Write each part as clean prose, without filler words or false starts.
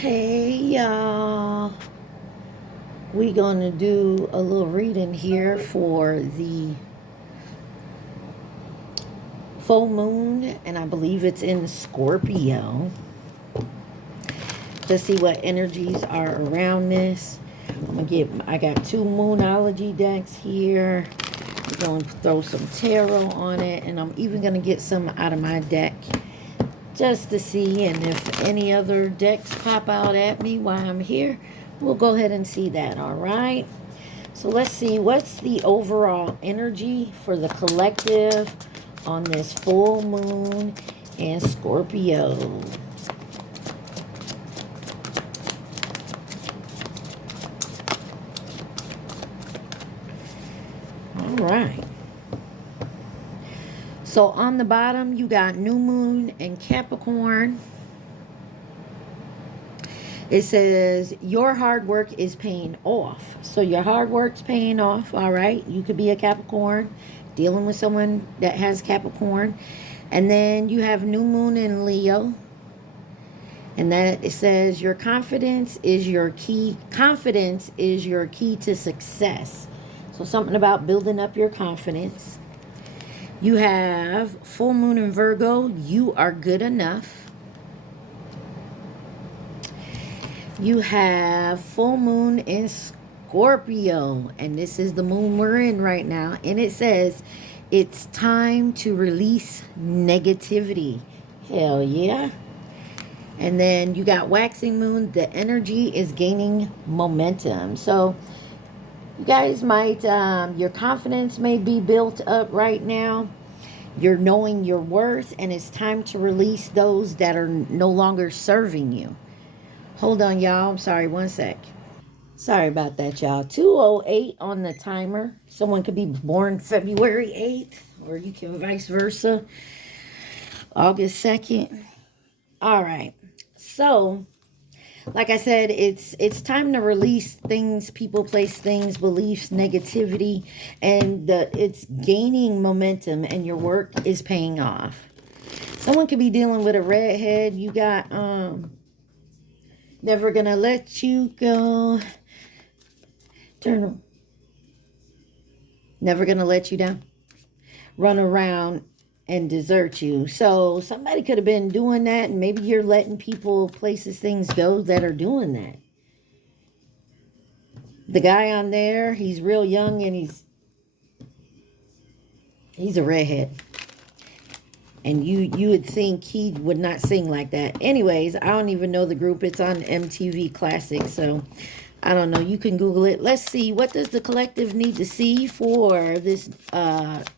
Hey y'all, we gonna do a little reading here for the full moon, and I believe it's in Scorpio, to see what energies are around this. I got two moonology decks here. We're going to throw some tarot on it, and I'm even gonna get some out of my deck just to see, and if any other decks pop out at me while I'm here, we'll go ahead and see that. All right, so let's see what's the overall energy for the collective on this full moon in Scorpio. All right, so on the bottom you got new moon and Capricorn. It says your hard work is paying off. So your hard work's paying off, all right? You could be a Capricorn, dealing with someone that has Capricorn. And then you have new moon in Leo. And that it says your confidence is your key. Confidence is your key to success. So something about building up your confidence. You have full moon in Virgo. You are good enough. You have full moon in Scorpio, and this is the moon we're in right now, and it says it's time to release negativity. Hell yeah. And then you got waxing moon. The energy is gaining momentum. So you guys might, your confidence may be built up right now. You're knowing your worth, and it's time to release those that are no longer serving you. Hold on, y'all. I'm sorry. One sec. Sorry about that, y'all. 2:08 on the timer. Someone could be born February 8th, or you can vice versa. August 2nd. All right. So, like I said, it's time to release things, people, place, things, beliefs, negativity, and it's gaining momentum, and your work is paying off. Someone could be dealing with a redhead. You got never gonna let you go. Never gonna let you down. Run around and desert you. So somebody could have been doing that, and maybe you're letting people, places, things go that are doing that. The guy on there, he's real young, and he's a redhead. And you would think he would not sing like that. Anyways, I don't even know the group. It's on MTV Classic, so I don't know. You can Google it. Let's see. What does the collective need to see for this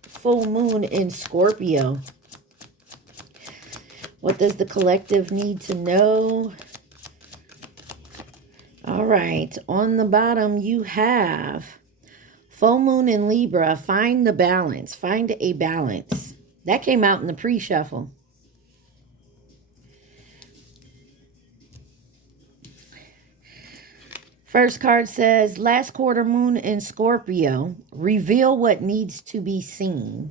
full moon in Scorpio? What does the collective need to know? All right. On the bottom, you have full moon in Libra. Find the balance. Find a balance. That came out in the pre-shuffle. First card says, last quarter moon in Scorpio. Reveal what needs to be seen.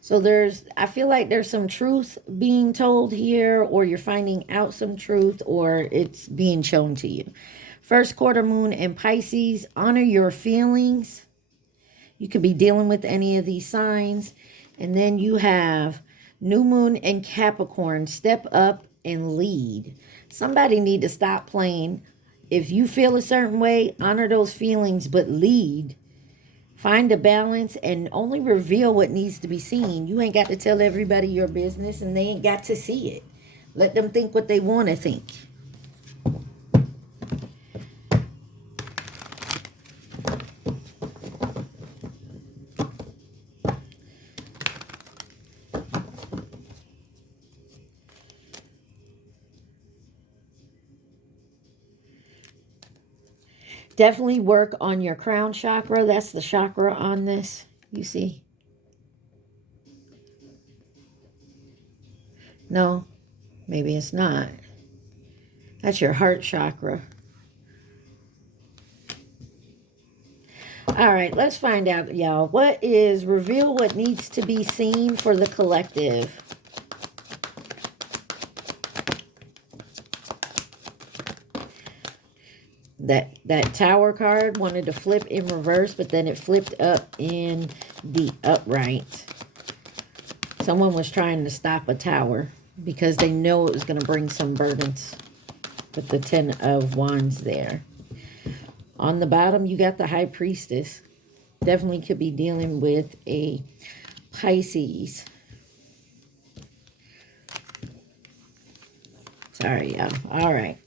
So I feel like there's some truth being told here, or you're finding out some truth, or it's being shown to you. First quarter moon in Pisces. Honor your feelings. You could be dealing with any of these signs. And then you have new moon in Capricorn. Step up and lead. Somebody need to stop playing. If you feel a certain way, honor those feelings, but lead. Find a balance and only reveal what needs to be seen. You ain't got to tell everybody your business, and they ain't got to see it. Let them think what they want to think. Definitely work on your crown chakra. That's the chakra on this, you see. No, maybe it's not. That's your heart chakra. All right, let's find out, y'all. What is reveal what needs to be seen for the collective? That Tower card wanted to flip in reverse, but then it flipped up in the upright. Someone was trying to stop a Tower because they know it was going to bring some burdens. With the 10 of Wands there. On the bottom, you got the High Priestess. Definitely could be dealing with a Pisces. Sorry, y'all. All right.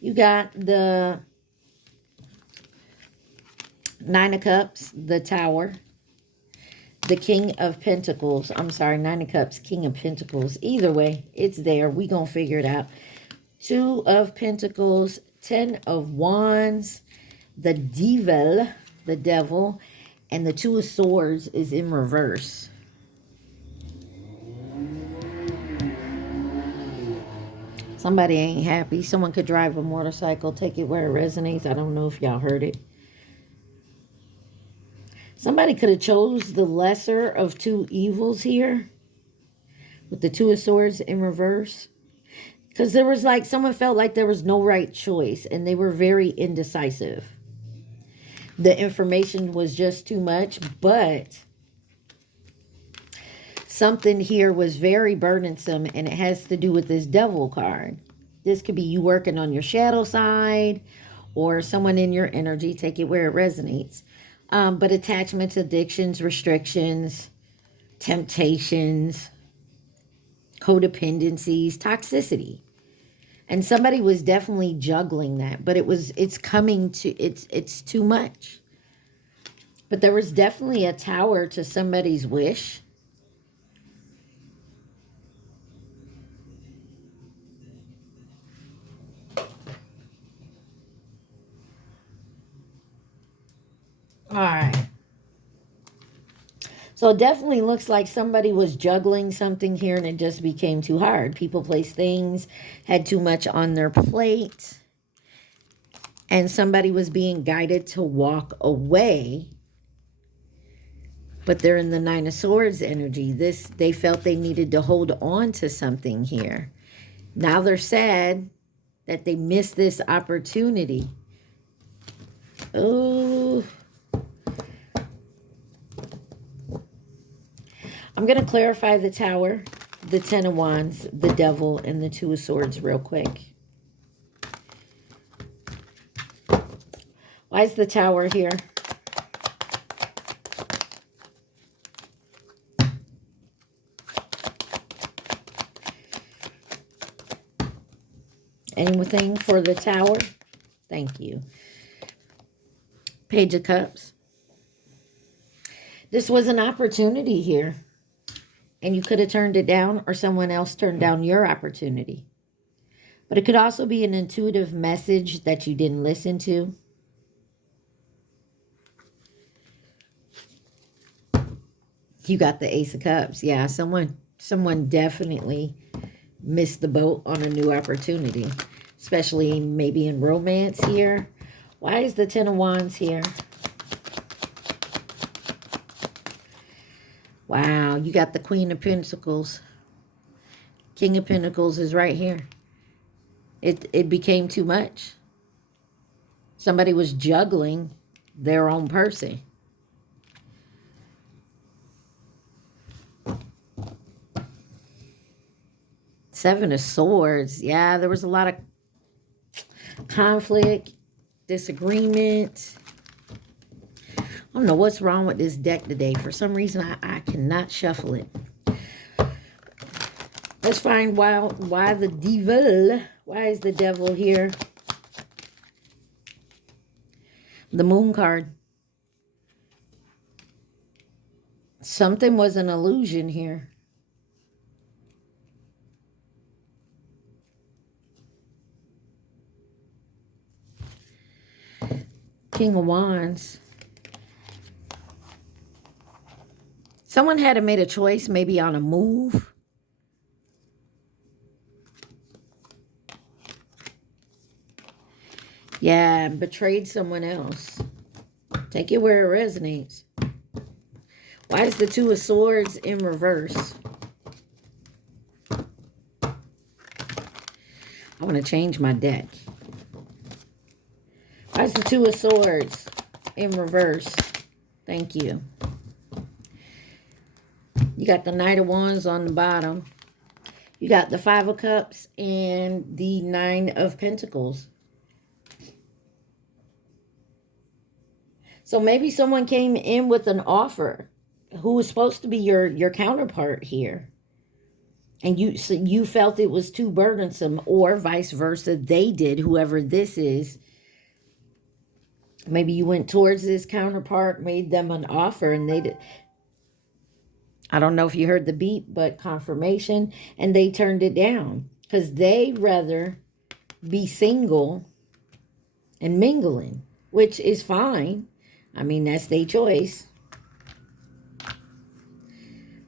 You got the 9 of Cups, the Tower. The King of Pentacles. I'm sorry, 9 of Cups, King of Pentacles. Either way, it's there. We gonna figure it out. 2 of Pentacles, 10 of Wands, the devil, and the 2 of Swords is in reverse. Somebody ain't happy. Someone could drive a motorcycle, take it where it resonates. I don't know if y'all heard it. Somebody could have chose the lesser of 2 evils here with the 2 of Swords in reverse. Because there was like, someone felt like there was no right choice and they were very indecisive. The information was just too much, but something here was very burdensome and it has to do with this devil card. This could be you working on your shadow side or someone in your energy, take it where it resonates. But attachments, addictions, restrictions, temptations, codependencies, toxicity. And somebody was definitely juggling that, but it's too much. But there was definitely a Tower to somebody's wish. All right. So it definitely looks like somebody was juggling something here and it just became too hard. People, place, things had too much on their plate. And somebody was being guided to walk away. But they're in the 9 of Swords energy. They felt they needed to hold on to something here. Now they're sad that they missed this opportunity. Oh. I'm going to clarify the Tower, the 10 of Wands, the Devil, and the 2 of Swords real quick. Why is the Tower here? Anything for the Tower? Thank you. Page of Cups. This was an opportunity here. And you could have turned it down or someone else turned down your opportunity. But it could also be an intuitive message that you didn't listen to. You got the Ace of Cups. Yeah, someone definitely missed the boat on a new opportunity. Especially maybe in romance here. Why is the 10 of Wands here? Wow, you got the Queen of Pentacles. King of Pentacles is right here. It became too much. Somebody was juggling their own person. Seven of Swords. Yeah, there was a lot of conflict, disagreement. I don't know what's wrong with this deck today. For some reason, I cannot shuffle it. Let's find why the devil. Why is the devil here? The Moon card. Something was an illusion here. King of Wands. Someone had to made a choice, maybe on a move. Yeah, betrayed someone else. Take it where it resonates. Why is the 2 of Swords in reverse? I want to change my deck. That's the Two of Swords in reverse. Thank you. You got the Knight of Wands on the bottom. You got the Five of Cups and the Nine of Pentacles. So maybe someone came in with an offer who was supposed to be your counterpart here. And you felt it was too burdensome, or vice versa, they did, whoever this is. Maybe you went towards this counterpart, made them an offer, and they did. I don't know if you heard the beep, but confirmation, and they turned it down because they rather be single and mingling, which is fine. I mean, that's their choice.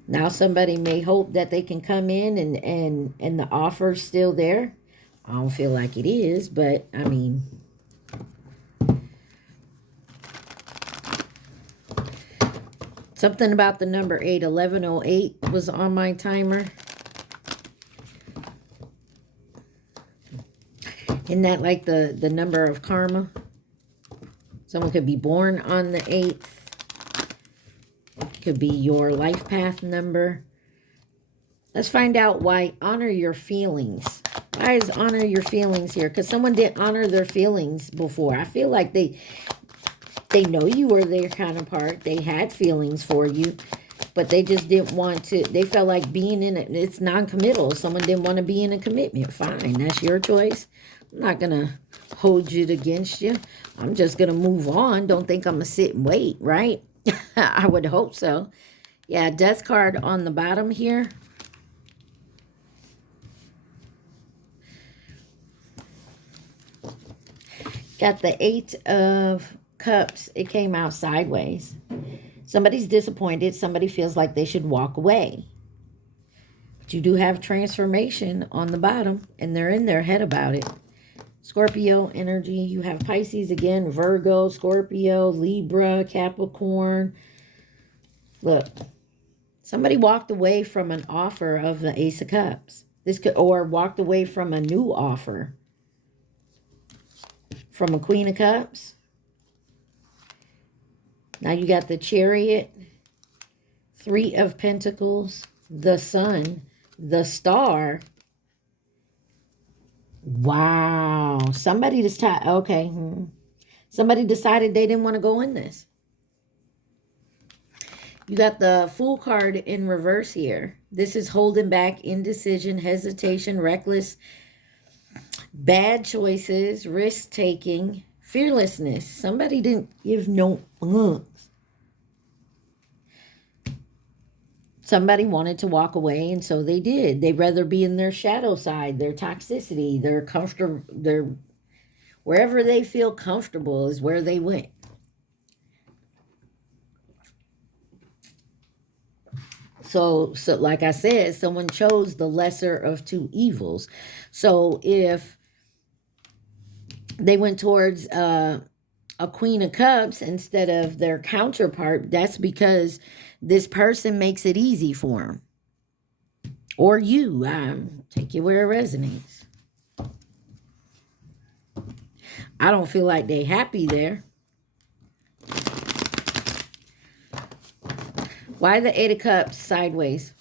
Now somebody may hope that they can come in and the offer's still there. I don't feel like it is, but I mean, something about the number 8, 1108 was on my timer. Isn't that like the number of karma? Someone could be born on the 8th. It could be your life path number. Let's find out why honor your feelings. Why is honor your feelings here? Because someone didn't honor their feelings before. I feel like they know you were their counterpart. They had feelings for you, but they just didn't want to. They felt like being in it. It's non-committal. Someone didn't want to be in a commitment. Fine, that's your choice. I'm not going to hold it against you. I'm just going to move on. Don't think I'm going to sit and wait, right? I would hope so. Yeah, death card on the bottom here. Got the 8 of Cups. It came out sideways. Somebody's disappointed. Somebody feels like they should walk away. But you do have transformation on the bottom, and they're in their head about it. Scorpio energy. You have Pisces again, Virgo, Scorpio, Libra, Capricorn. Look, somebody walked away from an offer of the Ace of Cups. This could, or walked away from a new offer from a Queen of Cups. Now you got the Chariot, 3 of Pentacles, the Sun, the Star. Wow. Somebody decided, okay. Somebody decided they didn't want to go in this. You got the Fool card in reverse here. This is holding back, indecision, hesitation, reckless, bad choices, risk-taking, fearlessness. Somebody didn't give no fucks. Somebody wanted to walk away, and so they did. They'd rather be in their shadow side, their toxicity, their comfortable, their wherever they feel comfortable is where they went. So like I said, someone chose the lesser of two evils. So if they went towards a Queen of Cups instead of their counterpart, that's because this person makes it easy for them. Or you. Take it where it resonates. I don't feel like they're happy there. Why the 8 of Cups sideways?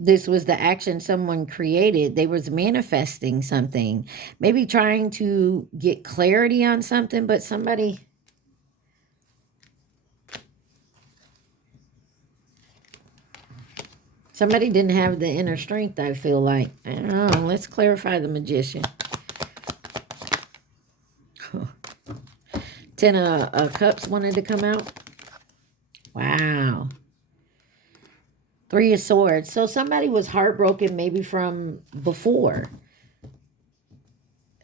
This was the action someone created. They was manifesting something. Maybe trying to get clarity on something, but somebody didn't have the inner strength, I feel like. I don't know. Let's clarify the Magician. 10 of Cups wanted to come out. Wow. 3 of Swords. So somebody was heartbroken maybe from before.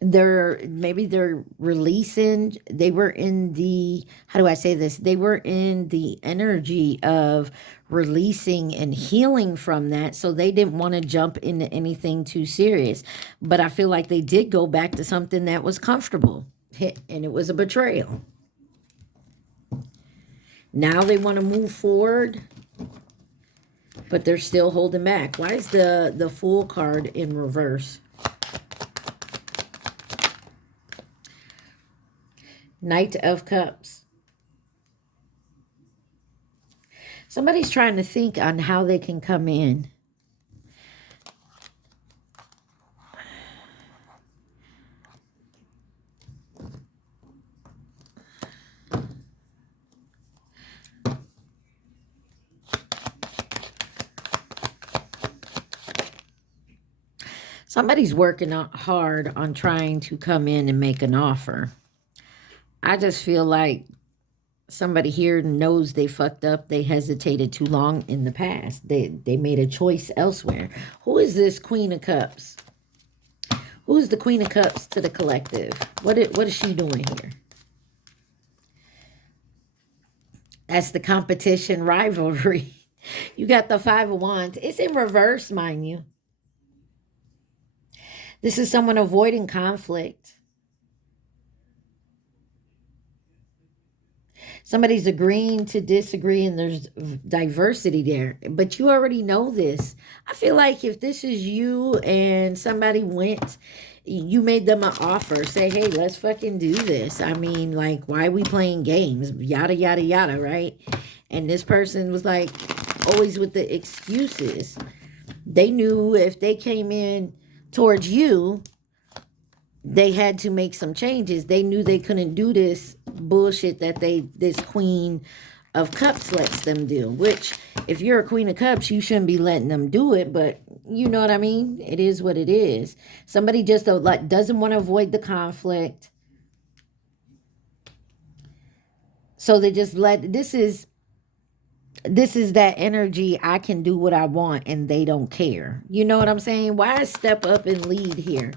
Maybe they're releasing. They were in the, how do I say this? They were in the energy of releasing and healing from that. So they didn't want to jump into anything too serious. But I feel like they did go back to something that was comfortable. And it was a betrayal. Now they want to move forward. But they're still holding back. Why is the Fool card in reverse? Knight of Cups. Somebody's trying to think on how they can come in. Somebody's working hard on trying to come in and make an offer. I just feel like somebody here knows they fucked up. They hesitated too long in the past. They made a choice elsewhere. Who is this Queen of Cups? Who is the Queen of Cups to the collective? What is she doing here? That's the competition rivalry. You got the Five of Wands. It's in reverse, mind you. This is someone avoiding conflict. Somebody's agreeing to disagree, and there's diversity there. But you already know this. I feel like if this is you and somebody went, you made them an offer. Say, hey, let's fucking do this. I mean, like, why are we playing games? Yada, yada, yada, right? And this person was like, always with the excuses. They knew if they came in towards you, they had to make some changes. They knew they couldn't do this bullshit that this Queen of Cups lets them do. Which, if you're a Queen of Cups, you shouldn't be letting them do it. But you know what I mean? It is what it is. Somebody just doesn't want to avoid the conflict. So they just this is that energy. I can do what I want and they don't care. You know what I'm saying? Why step up and lead here?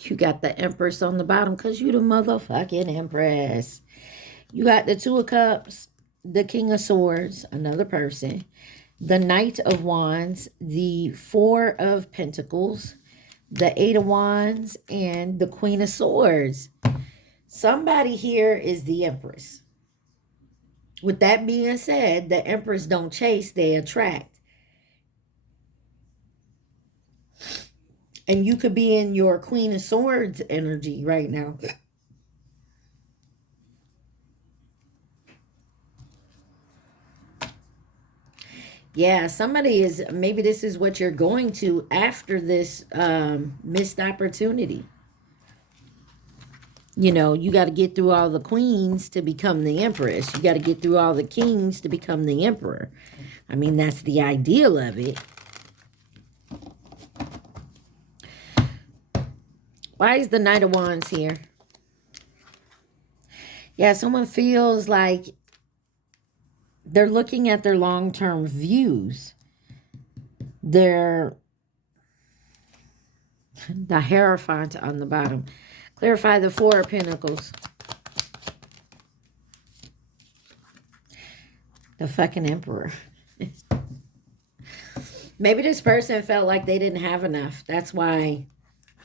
You got the Empress on the bottom because you the motherfucking Empress. You got the Two of Cups, the King of Swords, another person, the Knight of Wands, the Four of Pentacles, the Eight of Wands, and the Queen of Swords. Somebody here is the Empress. With that being said, the Empress don't chase, they attract. And you could be in your Queen of Swords energy right now. Yeah, somebody is, maybe this is what you're going to after this missed opportunity. You know, you got to get through all the queens to become the Empress. You got to get through all the kings to become the Emperor. I mean, that's the ideal of it. Why is the Knight of Wands here? Yeah, someone feels like they're looking at their long-term views. They're the Hierophant on the bottom. Clarify the Four of Pentacles. The fucking Emperor. Maybe this person felt like they didn't have enough. That's why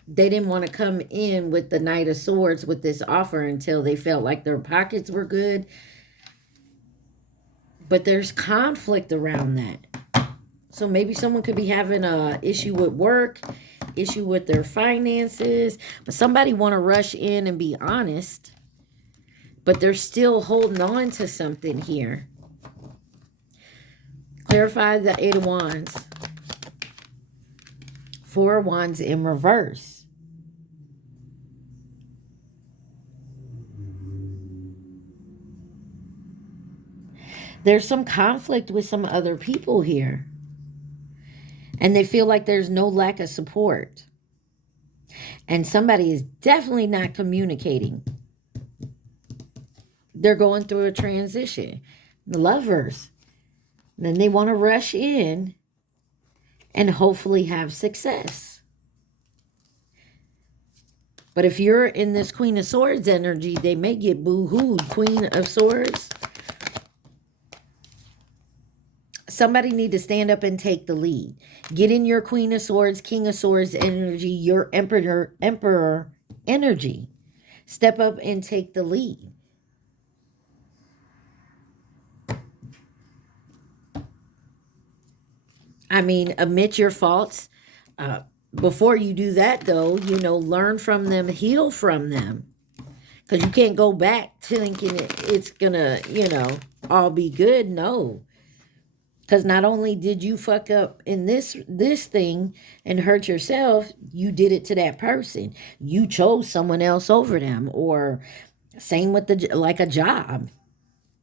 they didn't want to come in with the Knight of Swords with this offer until they felt like their pockets were good. But there's conflict around that. So maybe someone could be having an issue with work, issue with their finances. But somebody want to rush in and be honest. But they're still holding on to something here. Clarify the Eight of Wands. Four of Wands in reverse. There's some conflict with some other people here. And they feel like there's no lack of support. And somebody is definitely not communicating. They're going through a transition. The Lovers. Then they want to rush in and hopefully have success. But if you're in this Queen of Swords energy, they may get boo-hooed. Queen of Swords. Somebody need to stand up and take the lead. Get in your Queen of Swords, King of Swords energy, your Emperor energy. Step up and take the lead. I mean, admit your faults. Before you do that, though, learn from them, heal from them. Because you can't go back thinking it's going to, all be good. No. Because not only did you fuck up in this thing and hurt yourself, you did it to that person. You chose someone else over them. Or same with like a job.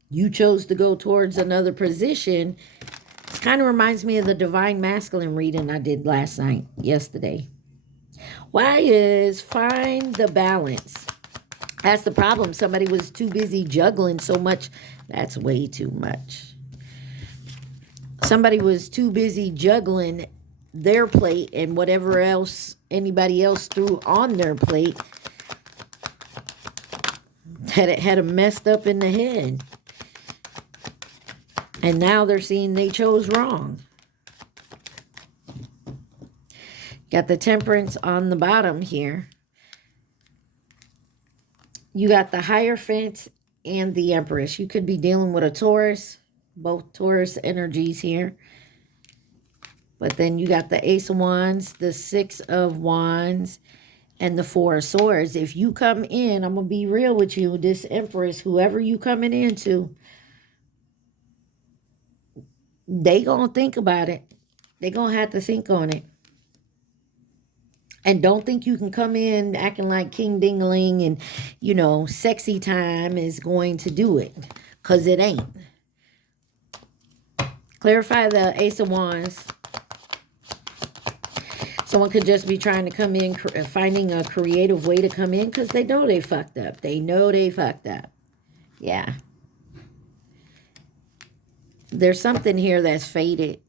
You chose to go towards another position. It kind of reminds me of the Divine Masculine reading I did yesterday. Why is find the balance? That's the problem. Somebody was too busy juggling so much. That's way too much. Somebody was too busy juggling their plate and whatever else anybody else threw on their plate had them messed up in the head. And now they're seeing they chose wrong. Got the Temperance on the bottom here. You got the Hierophant and the Empress. You could be dealing with a Taurus. Both Taurus energies here. But then you got the Ace of Wands, the Six of Wands, and the Four of Swords. If you come in, I'm going to be real with you, this Empress, whoever you coming into, they going to think about it. They going to have to think on it. And don't think you can come in acting like King Ding-a-ling and, sexy time is going to do it. Because it ain't. Clarify the Ace of Wands. Someone could just be trying to come in, finding a creative way to come in because they know they fucked up. They know they fucked up. Yeah. There's something here that's faded.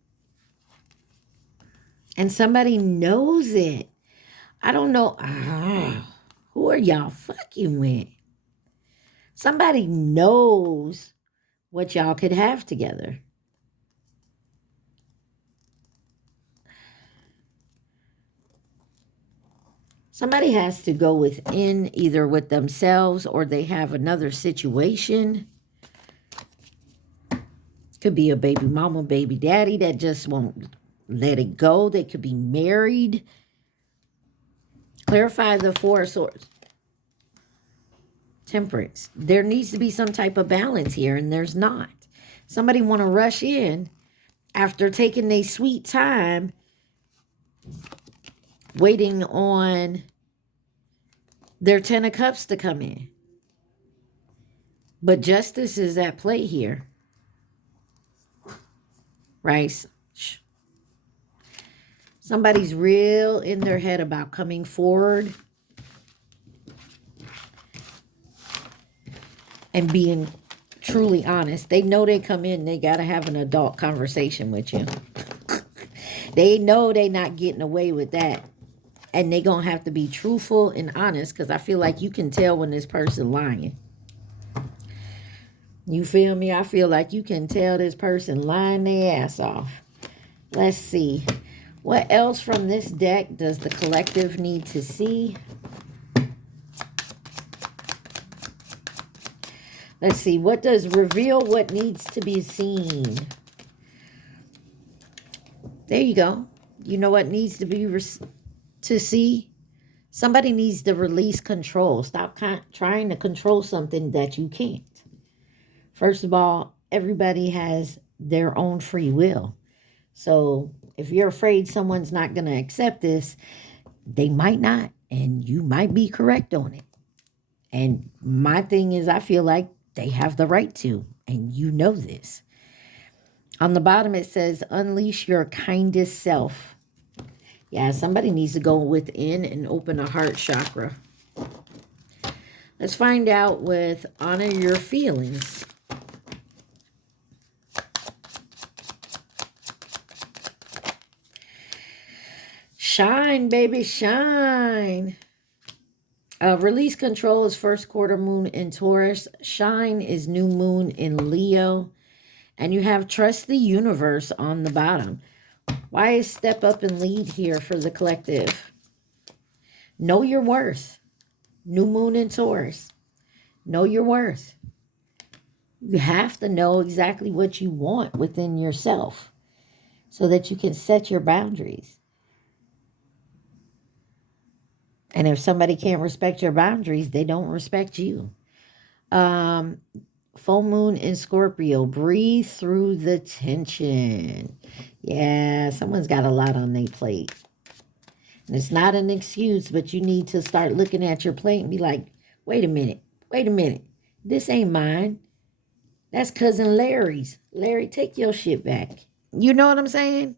And somebody knows it. I don't know. Who are y'all fucking with? Somebody knows what y'all could have together. Somebody has to go within, either with themselves or they have another situation. Could be a baby mama, baby daddy that just won't let it go. They could be married. Clarify the Four of Swords. Temperance. There needs to be some type of balance here, and there's not. Somebody want to rush in after taking a sweet time waiting on their Ten of Cups to come in. But justice is at play here. Right? Somebody's real in their head about coming forward and being truly honest. They know they come in, they got to have an adult conversation with you. They know they're not getting away with that. And they're going to have to be truthful and honest, because I feel like you can tell when this person lying. You feel me? I feel like you can tell this person lying their ass off. Let's see. What else from this deck does the collective need to see? Let's see. What does reveal what needs to be seen? There you go. You know what needs to be to see? Somebody needs to release control. Stop trying to control something that you can't. First of all, everybody has their own free will. So if you're afraid someone's not going to accept this, they might not. And you might be correct on it. And my thing is, I feel like they have the right to. And you know this. On the bottom, it says, unleash your kindest self. Yeah, somebody needs to go within and open a heart chakra. Let's find out with honor your feelings. Shine, baby, shine. Release control is first quarter moon in Taurus. Shine is new moon in Leo. And you have trust the universe on the bottom. Why is step up and lead here for the collective? Know your worth. New moon in Taurus. Know your worth. You have to know exactly what you want within yourself so that you can set your boundaries. And if somebody can't respect your boundaries, they don't respect you. Full moon in Scorpio. Breathe through the tension. Yeah, someone's got a lot on their plate. And it's not an excuse, but you need to start looking at your plate and be like, wait a minute. This ain't mine. That's cousin Larry's. Larry, take your shit back. You know what I'm saying?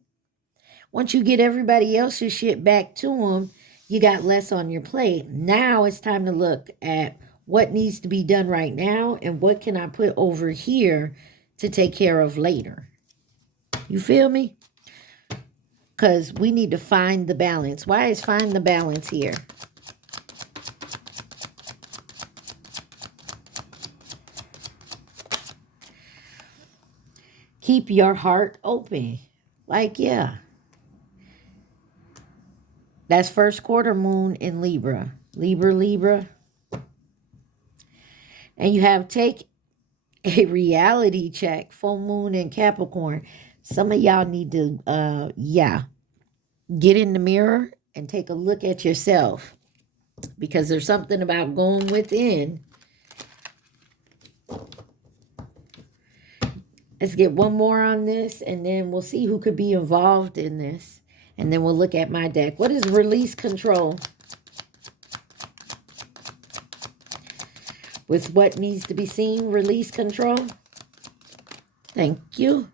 Once you get everybody else's shit back to them, you got less on your plate. Now it's time to look at what needs to be done right now and what can I put over here to take care of later. You feel me? Because we need to find the balance. Why is find the balance here? Keep your heart open. Like, yeah. That's first quarter moon in Libra. Libra. And you have take a reality check. Full moon in Capricorn. Some of y'all need to, get in the mirror and take a look at yourself. Because there's something about going within. Let's get one more on this, and then we'll see who could be involved in this. And then we'll look at my deck. What is release control? With what needs to be seen, release control. Thank you.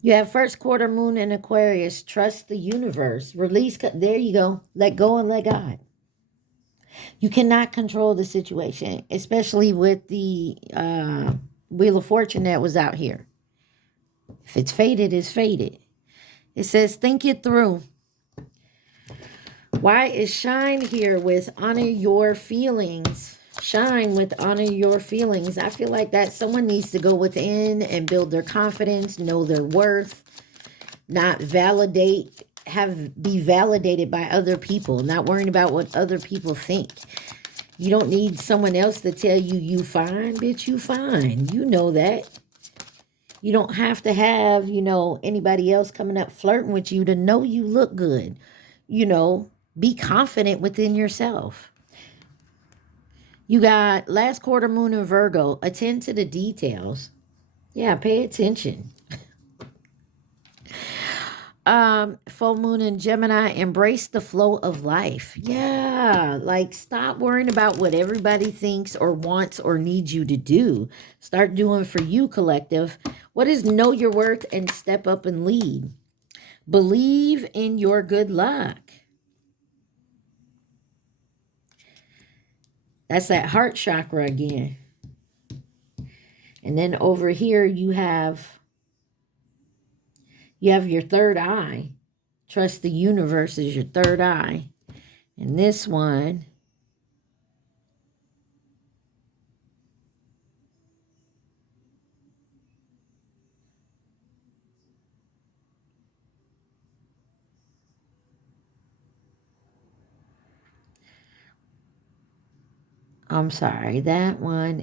You have first quarter moon in Aquarius. Trust the universe. Release. There you go. Let go and let God. You cannot control the situation, especially with the Wheel of Fortune that was out here. If it's fated, it's fated. It says, think it through. Why is shine here with honor your feelings? Shine with honor your feelings. I feel like that someone needs to go within and build their confidence, know their worth, not be validated by other people, not worrying about what other people think. You don't need someone else to tell you you fine, bitch, you fine. You know that. You don't have to have, anybody else coming up flirting with you to know you look good. Be confident within yourself. You got last quarter moon in Virgo. Attend to the details. Yeah, pay attention. Full moon in Gemini. Embrace the flow of life. Yeah, like stop worrying about what everybody thinks or wants or needs you to do. Start doing for you, collective. What is know your worth and step up and lead? Believe in your good luck. That's that heart chakra again. And then over here you have your third eye. Trust the universe is your third eye. And this one, I'm sorry, that one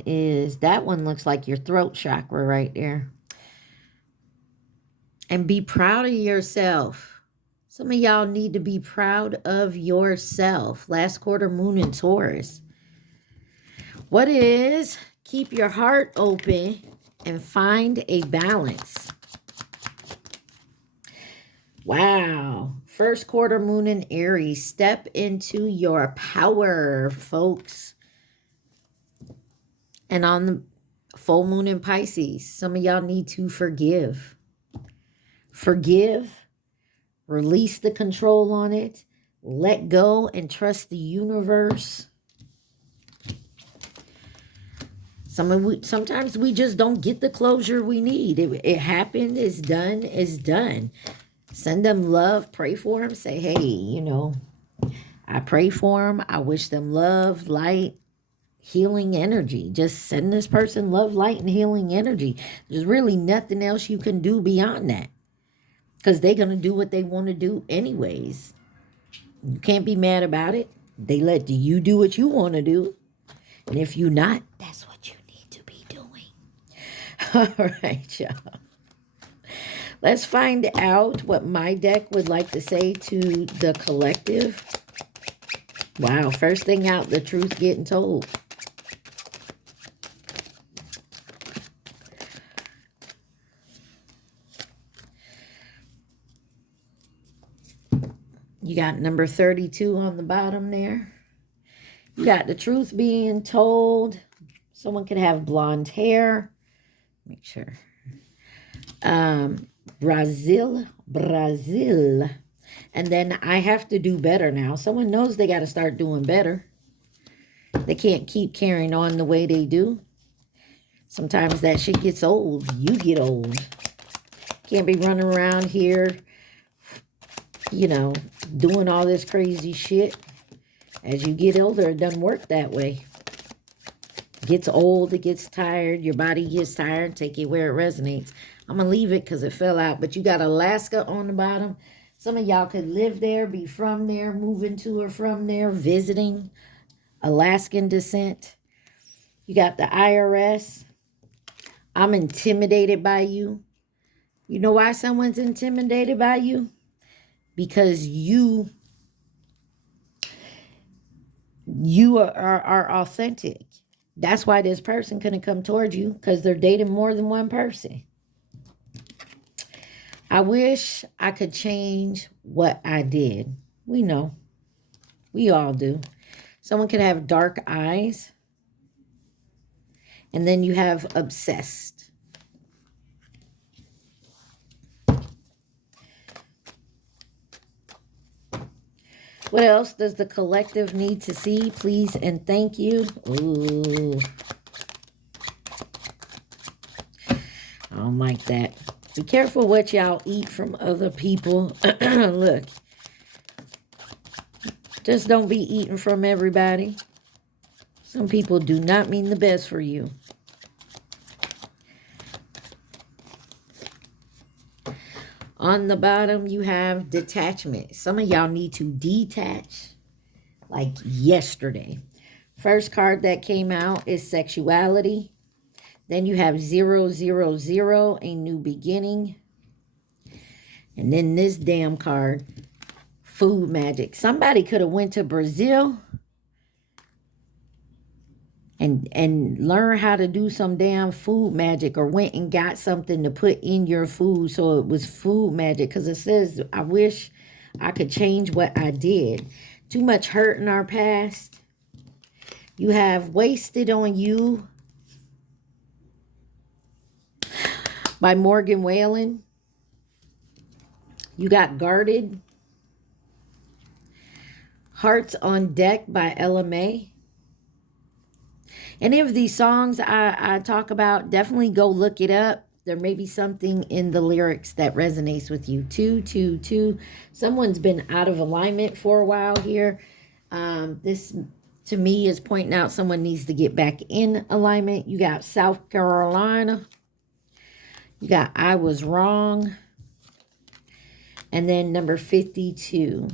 looks like your throat chakra right there. And be proud of yourself. Some of y'all need to be proud of yourself. Last quarter moon in Taurus. What is keep your heart open and find a balance? Wow. First quarter moon in Aries. Step into your power, folks. And on the full moon in Pisces, some of y'all need to forgive. Forgive. Release the control on it. Let go and trust the universe. Sometimes we just don't get the closure we need. It happened. It's done. It's done. Send them love. Pray for them. Say, hey, I pray for them. I wish them love, light, healing energy. Just send this person love, light, and healing energy. There's really nothing else you can do beyond that, because they're going to do what they want to do anyways. You can't be mad about it. They let you do what you want to do. And if you're not, that's what you need to be doing. All right, y'all. Let's find out what my deck would like to say to the collective. Wow, first thing out, the truth getting told. You got number 32 on the bottom there. You got the truth being told. Someone could have blonde hair. Make sure. Brazil. And then I have to do better now. Someone knows they got to start doing better. They can't keep carrying on the way they do. Sometimes that shit gets old. You get old. Can't be running around here, you know, doing all this crazy shit. As you get older, it doesn't work that way. It gets old, it gets tired, your body gets tired. Take it where it resonates. I'm going to leave it because it fell out. But you got Alaska on the bottom. Some of y'all could live there, be from there, moving to or from there, visiting. Alaskan descent. You got the IRS. I'm intimidated by you. You know why someone's intimidated by you? Because you are authentic. That's why this person couldn't come towards you, because they're dating more than one person. I wish I could change what I did. We know. We all do. Someone could have dark eyes. And then you have obsessed. What else does the collective need to see? Please and thank you. Ooh. I don't like that. Be careful what y'all eat from other people. Look. Just don't be eating from everybody. Some people do not mean the best for you. On the bottom, you have detachment. Some of y'all need to detach like yesterday. First card that came out is sexuality. Then you have 000, a new beginning. And then this damn card, food magic. Somebody could have went to Brazil and learn how to do some damn food magic, or went and got something to put in your food so it was food magic. Because it says, I wish I could change what I did. Too much hurt in our past. You have Wasted on You by Morgan Wallen. You got Guarded. Hearts on Deck by Ella May. Any of these songs I talk about, definitely go look it up. There may be something in the lyrics that resonates with you. 222. Someone's been out of alignment for a while here. This, to me, is pointing out someone needs to get back in alignment. You got South Carolina. You got I Was Wrong. And then number 52.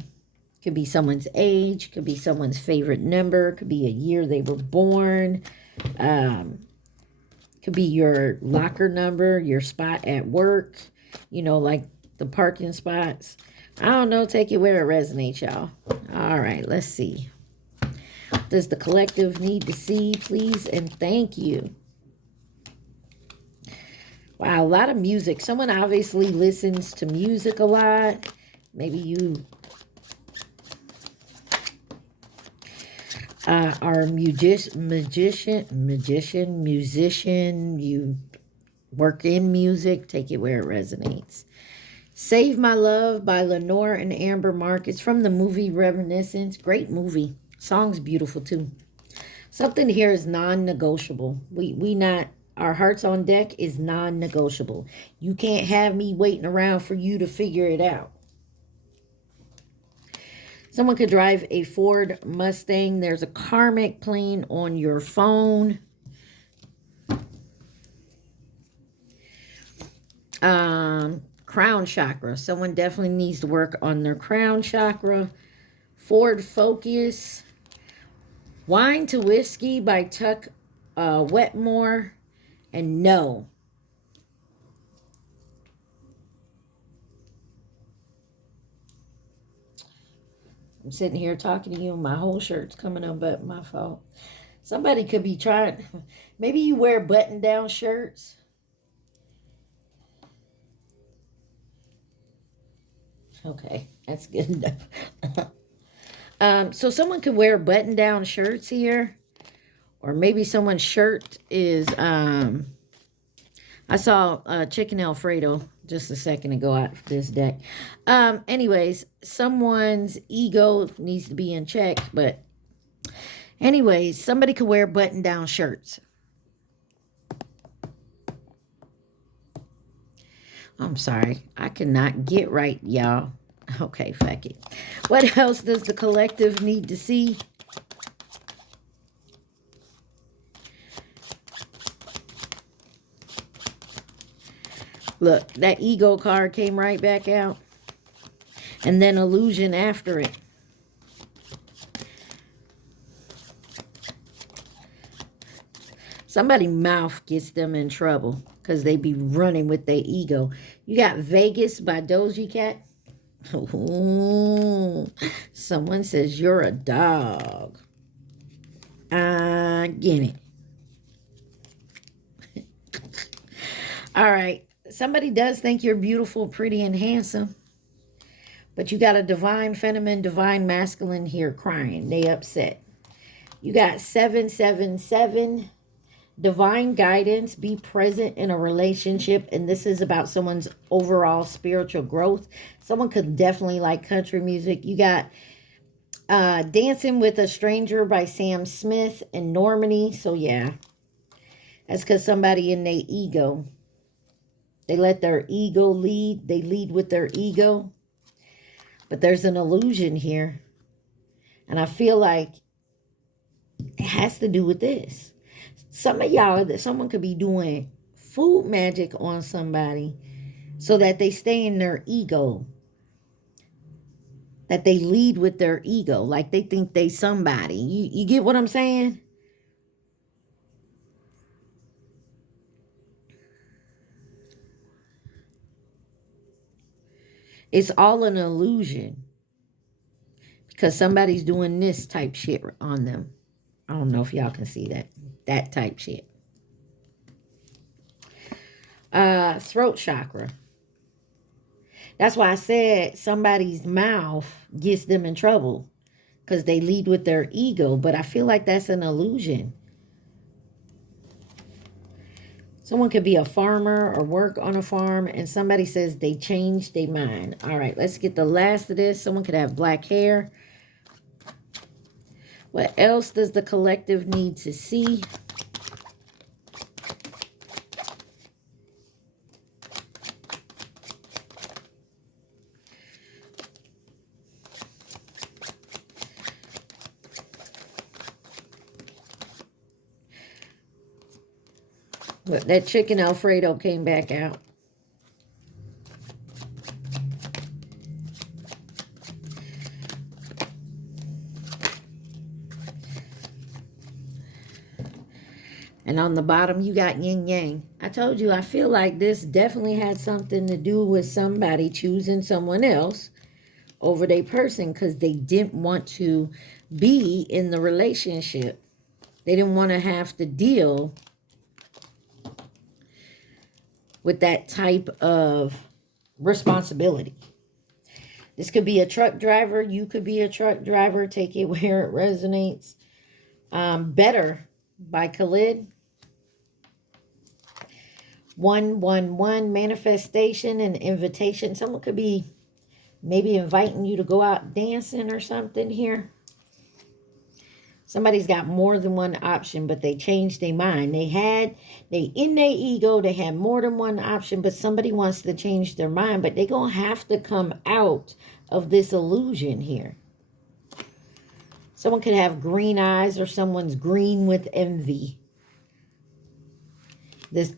Could be someone's age, could be someone's favorite number, could be a year they were born, could be your locker number, your spot at work, you know, like the parking spots. I don't know, take it where it resonates, y'all. All right, let's see. Does the collective need to see, please and thank you? Wow, a lot of music. Someone obviously listens to music a lot. Maybe you are musician, you work in music, take it where it resonates. Save My Love by Lenore and Amber Mark. It's from the movie Reminiscence. Great movie. Song's beautiful too. Something here is non-negotiable. Our hearts on deck is non-negotiable. You can't have me waiting around for you to figure it out. Someone could drive a Ford Mustang. There's a karmic plane on your phone. Crown chakra. Someone definitely needs to work on their crown chakra. Ford Focus. Wine to Whiskey by Tuck Wetmore. And no. I'm sitting here talking to you and my whole shirt's coming up, but my fault. Somebody could be trying. Maybe you wear button-down shirts. Okay, that's good enough. So someone could wear button-down shirts here. Or maybe someone's shirt is... I saw Chicken Alfredo just a second ago out of this deck. Anyways, someone's ego needs to be in check. But anyways, somebody could wear button-down shirts. I'm sorry. I cannot get right, y'all. Okay, fuck it. What else does the collective need to see? Look, that ego card came right back out. And then illusion after it. Somebody's mouth gets them in trouble because they be running with their ego. You got Vegas by Doja Cat. Ooh, someone says you're a dog. I get it. All right. Somebody does think you're beautiful, pretty, and handsome. But you got a divine feminine, divine masculine here crying. They upset. You got 777. Divine guidance. Be present in a relationship. And this is about someone's overall spiritual growth. Someone could definitely like country music. You got Dancing with a Stranger by Sam Smith and Normandy. So yeah. That's because somebody in their ego. They let their ego lead. They lead with their ego. But there's an illusion here. And I feel like it has to do with this. Some of y'all, that someone could be doing food magic on somebody so that they stay in their ego. That they lead with their ego. Like they think they somebody. You get what I'm saying? It's all an illusion. Because somebody's doing this type shit on them. I don't know if y'all can see that. That type shit. Throat chakra. That's why I said somebody's mouth gets them in trouble. Because they lead with their ego. But I feel like that's an illusion. Someone could be a farmer or work on a farm, and somebody says they changed their mind. All right, let's get the last of this. Someone could have black hair. What else does the collective need to see? But that chicken Alfredo came back out. And on the bottom, you got yin yang. I told you, I feel like this definitely had something to do with somebody choosing someone else over their person because they didn't want to be in the relationship. They didn't want to have to deal with that type of responsibility. This could be a truck driver. You could be a truck driver. Take it where it resonates. Better by Khalid. 111 manifestation and invitation. Someone could be maybe inviting you to go out dancing or something here. Somebody's got more than one option, but they changed their mind. They in their ego, they had more than one option, but somebody wants to change their mind, but they're going to have to come out of this illusion here. Someone could have green eyes or someone's green with envy.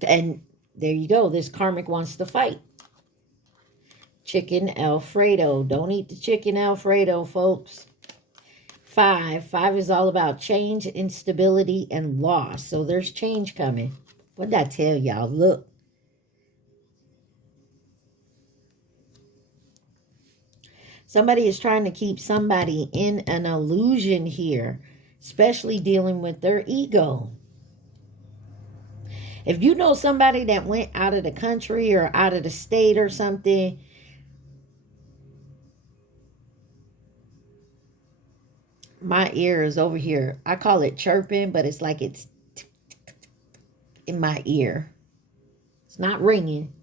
And there you go. This karmic wants to fight. Chicken Alfredo. Don't eat the chicken Alfredo, folks. 5. 5 is all about change, instability, and loss. So there's change coming. What did I tell y'all? Look. Somebody is trying to keep somebody in an illusion here, especially dealing with their ego. If you know somebody that went out of the country or out of the state or something, my ear is over here. I call it chirping, but it's like it's in my ear. It's not ringing.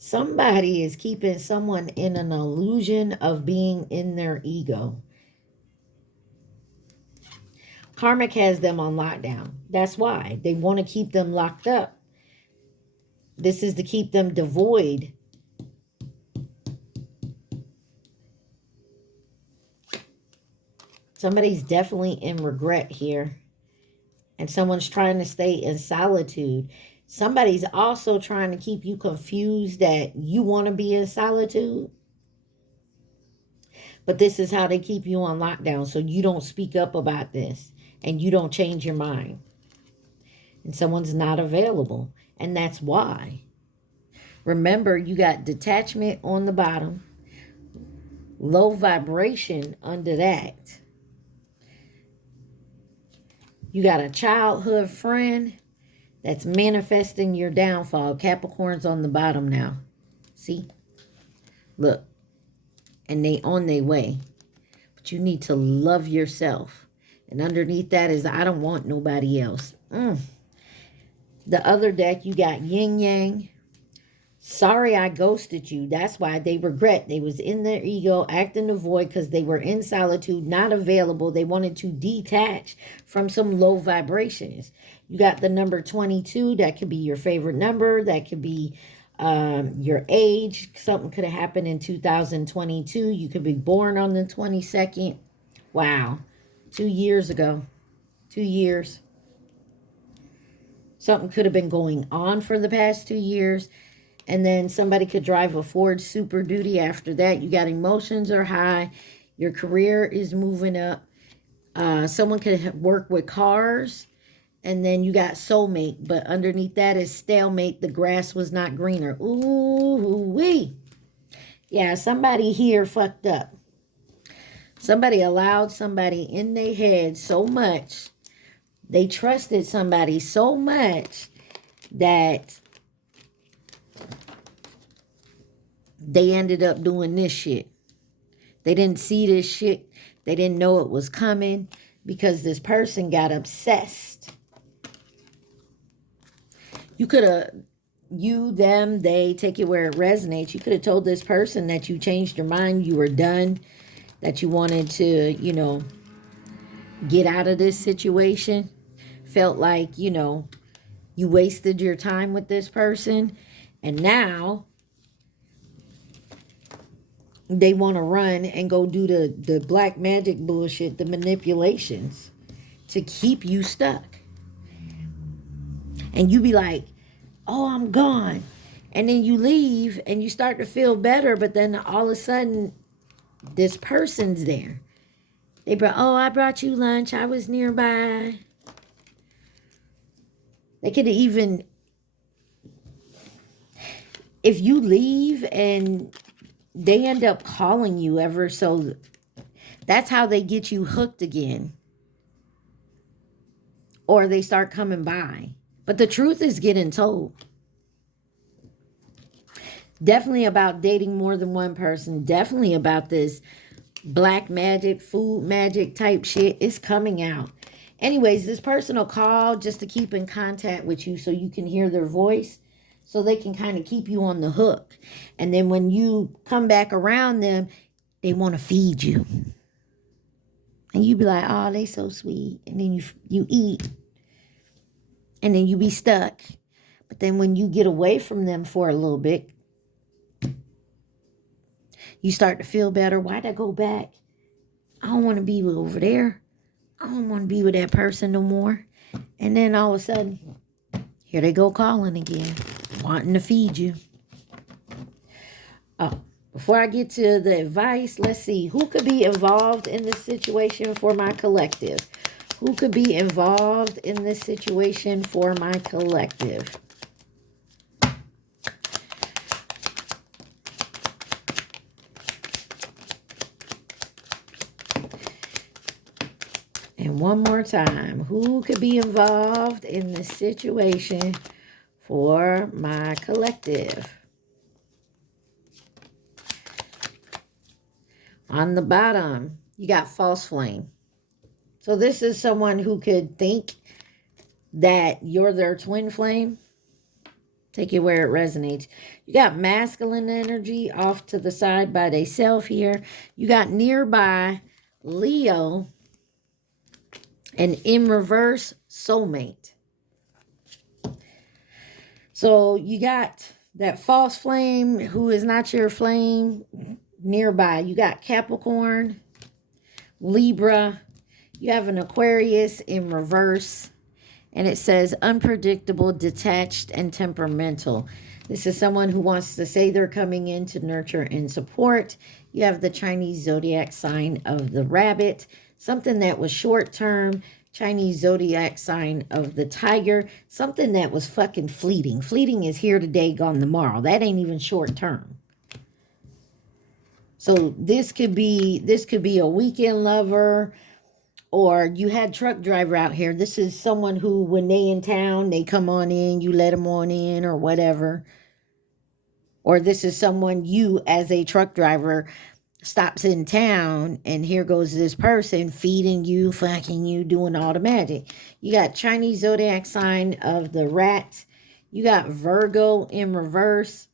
Somebody is keeping someone in an illusion of being in their ego. Karmic has them on lockdown. That's why. They want to keep them locked up. This is to keep them devoid. Somebody's definitely in regret here. And someone's trying to stay in solitude. Somebody's also trying to keep you confused that you want to be in solitude. But this is how they keep you on lockdown, so you don't speak up about this and you don't change your mind. And someone's not available. And that's why. Remember, you got detachment on the bottom, low vibration under that. You got a childhood friend that's manifesting your downfall. Capricorn's on the bottom now. See? Look. And they on their way. But you need to love yourself. And underneath that is, I don't want nobody else. The other deck, you got yin yang. Sorry I ghosted you. That's why they regret. They was in their ego, acting the void because they were in solitude, not available. They wanted to detach from some low vibrations. You got the number 22. That could be your favorite number. That could be your age. Something could have happened in 2022. You could be born on the 22nd. Wow. 2 years ago. 2 years. Something could have been going on for the past 2 years. And then somebody could drive a Ford Super Duty after that. You got emotions are high. Your career is moving up. Someone could work with cars. And then you got soulmate. But underneath that is stalemate. The grass was not greener. Ooh-wee. Yeah, somebody here fucked up. Somebody allowed somebody in their head so much. They trusted somebody so much that they ended up doing this shit. They didn't see this shit. They didn't know it was coming because this person got obsessed. You could have, you, them, they, take it where it resonates. You could have told this person that you changed your mind, you were done, that you wanted to, you know, get out of this situation. Felt like, you know, you wasted your time with this person. And now they want to run and go do the black magic bullshit, the manipulations to keep you stuck. And you be like, oh, I'm gone. And then you leave and you start to feel better. But then all of a sudden, this person's there. They brought, oh, I brought you lunch. I was nearby. They could even, if you leave and they end up calling you ever so, that's how they get you hooked again. Or they start coming by. But the truth is getting told. Definitely about dating more than one person. Definitely about this black magic, food magic type shit. It's coming out. Anyways, this person will call just to keep in contact with you so you can hear their voice. So they can kind of keep you on the hook. And then when you come back around them, they want to feed you. And you be like, oh, they so sweet. And then you eat. And then you be stuck. But then when you get away from them for a little bit, you start to feel better. Why'd I go back? I don't want to be over there. I don't want to be with that person no more. And then all of a sudden, here they go calling again, wanting to feed you. Oh, before I get to the advice, let's see. Who could be involved in this situation for my collective? Who could be involved in this situation for my collective? And one more time. Who could be involved in this situation for my collective? On the bottom, you got false flame. So this is someone who could think that you're their twin flame. Take it where it resonates. You got masculine energy off to the side by theyself here. You got nearby Leo and in reverse soulmate. So you got that false flame who is not your flame nearby. You got Capricorn, Libra. You have an Aquarius in reverse. And it says unpredictable, detached, and temperamental. This is someone who wants to say they're coming in to nurture and support. You have the Chinese zodiac sign of the rabbit. Something that was short term. Chinese zodiac sign of the tiger. Something that was fucking fleeting. Fleeting is here today, gone tomorrow. That ain't even short term. So this could be a weekend lover, or you had truck driver out here. This is someone who, when they in town, they come on in, you let them on in or whatever. Or this is someone you, as a truck driver, stops in town, and here goes this person feeding you, fucking you, doing all the magic. You got Chinese zodiac sign of the rat. You got Virgo in reverse,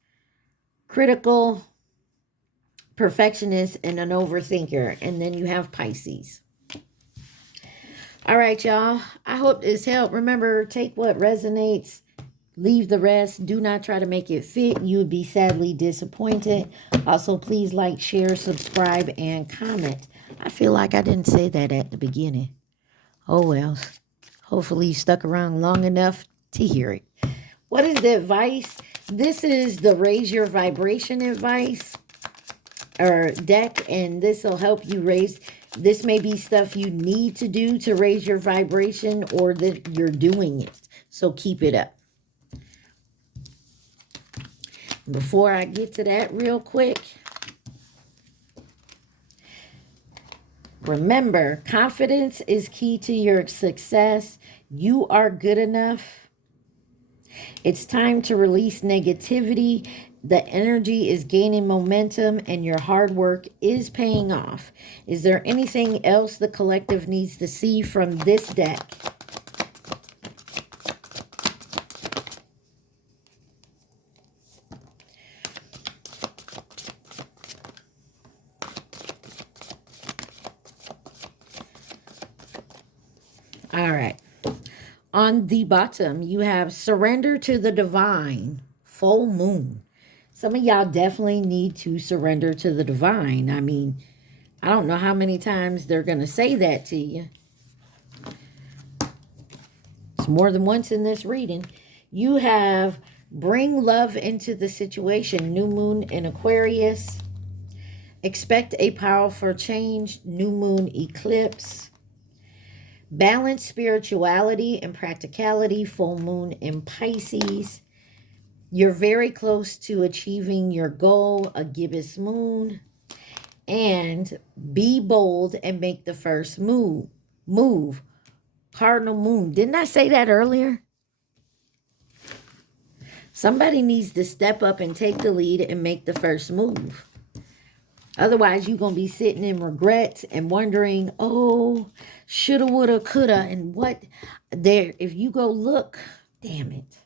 critical, perfectionist, and an overthinker. And then you have Pisces. All right, y'all. I hope this helped. Remember, take what resonates, leave the rest. Do not try to make it fit. You would be sadly disappointed. Also, please like, share, subscribe, and comment. I feel like I didn't say that at the beginning. Oh, well. Hopefully, you stuck around long enough to hear it. What is the advice? This is the Raise Your Vibration advice or deck, and this will help you raise. This may be stuff you need to do to raise your vibration, or that you're doing it. So keep it up. Before I get to that real quick, remember, confidence is key to your success. You are good enough. It's time to release negativity. The energy is gaining momentum and your hard work is paying off. Is there anything else the collective needs to see from this deck? All right. On the bottom, you have surrender to the divine, full moon. Some of y'all definitely need to surrender to the divine. I mean, I don't know how many times they're going to say that to you. It's more than once in this reading. You have bring love into the situation, new moon in Aquarius. Expect a powerful change, new moon eclipse. Balance spirituality and practicality, full moon in Pisces. You're very close to achieving your goal, a gibbous moon. And be bold and make the first move. Cardinal moon. Didn't I say that earlier? Somebody needs to step up and take the lead and make the first move. Otherwise, you're going to be sitting in regret and wondering, oh, shoulda, woulda, coulda, and what there. If you go look, damn it.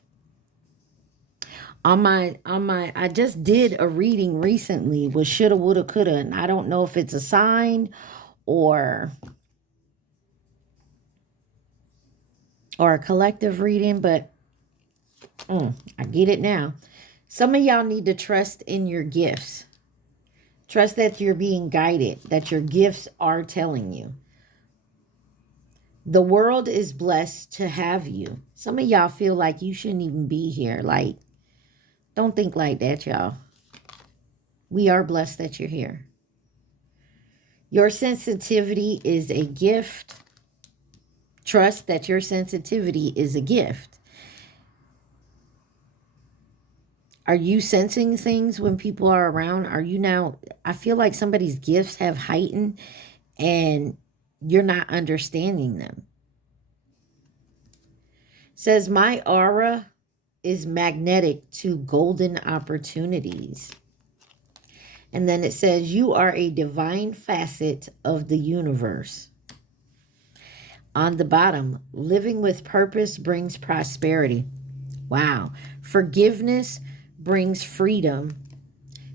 I just did a reading recently with shoulda, woulda, coulda, and I don't know if it's a sign or a collective reading, but I get it now. Some of y'all need to trust in your gifts. Trust that you're being guided, that your gifts are telling you. The world is blessed to have you. Some of y'all feel like you shouldn't even be here. Like, don't think like that, y'all. We are blessed that you're here. Your sensitivity is a gift. Trust that your sensitivity is a gift. Are you sensing things when people are around? Are you now, I feel like somebody's gifts have heightened and you're not understanding them. It says, my aura is magnetic to golden opportunities. And then it says, you are a divine facet of the universe. On the bottom, living with purpose brings prosperity. Wow. Forgiveness brings freedom.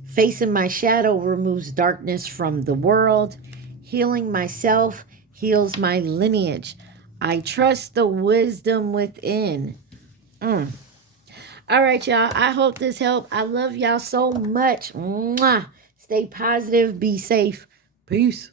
Facing my shadow removes darkness from the world. Healing myself heals my lineage. I trust the wisdom within. All right, y'all. I hope this helped. I love y'all so much. Mwah. Stay positive. Be safe. Peace.